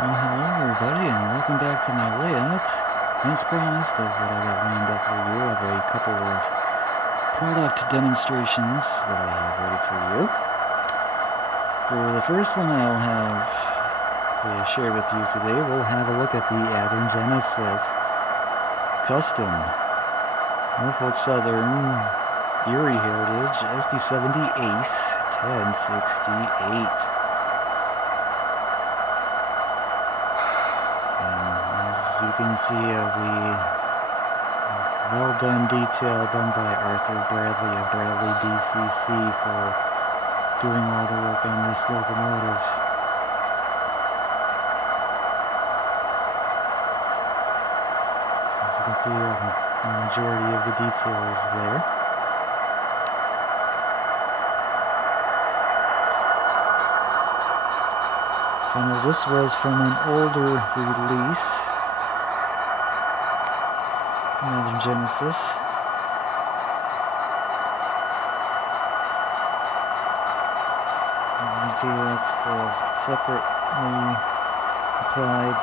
Well, hello everybody, and welcome back to my layout. As promised of what I got lined up for you, I have a couple of product demonstrations that I have ready for you. For the first one I'll have to share with you today, we'll have a look at the Athearn Genesis Custom Norfolk Southern Erie Heritage SD70ACe 1068. As you can see of the well done detail done by Arthur Bradley of Bradley DCC for doing all the work on this locomotive. So as you can see, the majority of the details there. So now this was from an older release, another Genesis. You can see that's the separately applied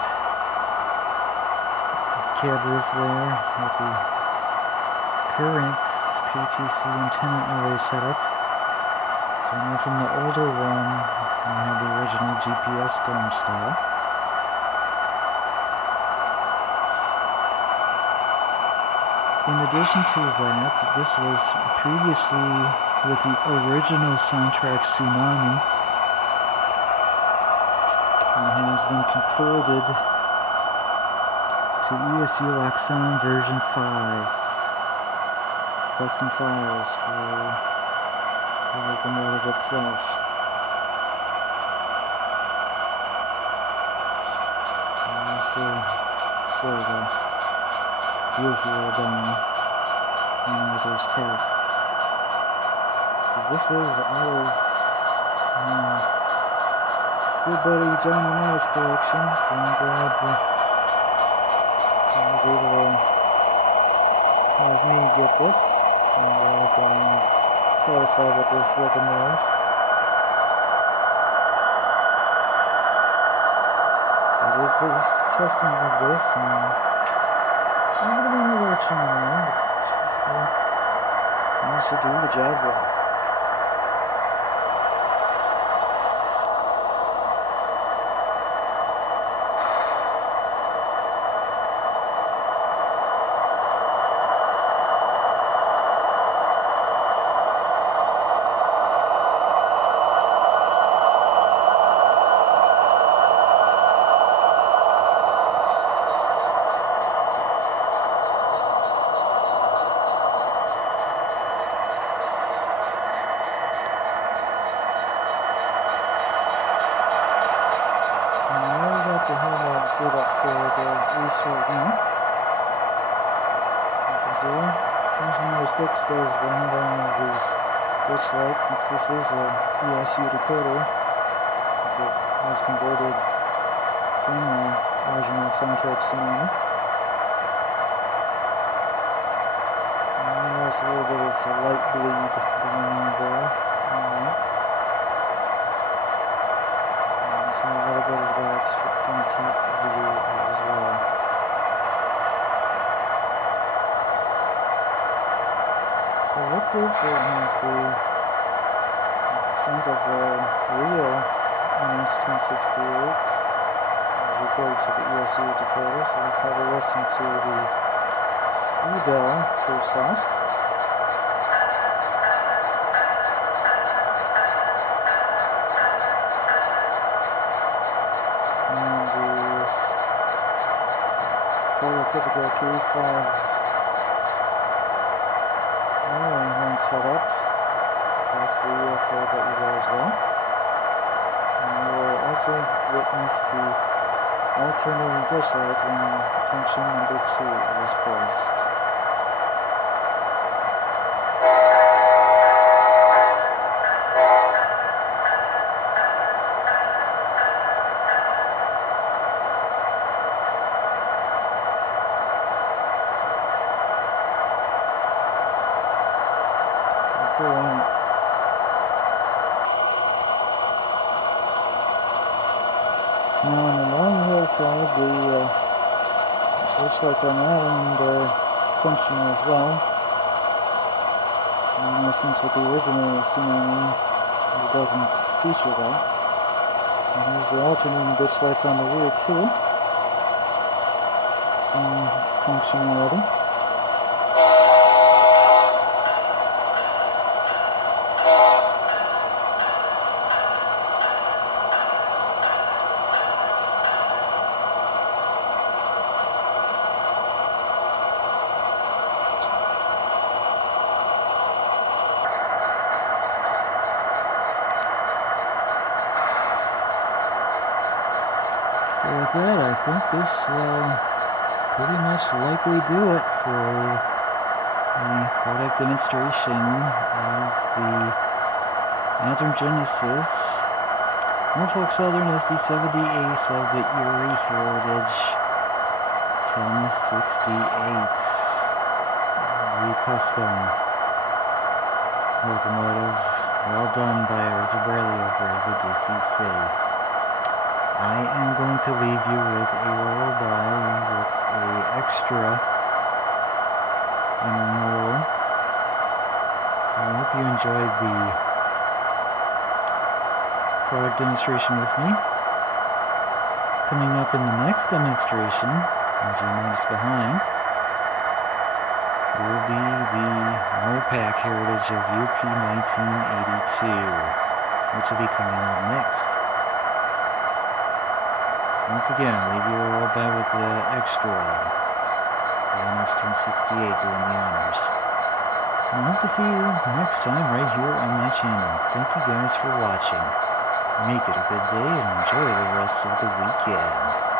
cab roof there with the current PTC antenna array setup. So now from the older one, we have the original GPS dome style. In addition to that, this was previously with the original soundtrack Tsunami and has been converted to ESU Lock Sound version 5. Custom files for the locomotive itself. Still beautifully well done on Arthur's part. This was out of good buddy John Rena's collection, so I'm glad that I was able to have me get this. So I'm glad that I'm satisfied with this locomotive. First testing of this, and I'm going to be no action on it, but just do the job well. To have that set up for the race right now. So, version number 6 does not only the ditch lights, since this is a ESU decoder, since it was converted from the original soundtrack Tsunami. And you notice a little bit of a light bleed going on there. So a little bit of that from the top view as well. So with this, it has the sounds of the real MS-1068 recorded to the ESU decoder. So let's have a listen to the E-bell first off. Typical K5 wiring horn setup. That's the code that you got as well. And you will also witness the alternating ditch lights when function number 2 is placed. Now on the long side, the ditch lights on that end are functional as well. In essence, with the original Tsunami, it doesn't feature that. So here's the alternating ditch lights on the rear too. Some functionality. So with that, I think this will pretty much likely do it for the product demonstration of the Athearn Genesis Norfolk Southern SD70ACe of the Erie Heritage 1068 custom locomotive, well done by Athearn over the DCC. I am going to leave you with a roll-by with a extra interval. So I hope you enjoyed the product demonstration with me. Coming up in the next demonstration, as you notice behind, will be the Mopac Heritage of UP 1982, which will be coming up next. Once again, leave you roll by with the extra for NS 1068 doing the honors. I hope to see you next time right here on my channel. Thank you guys for watching. Make it a good day and enjoy the rest of the weekend.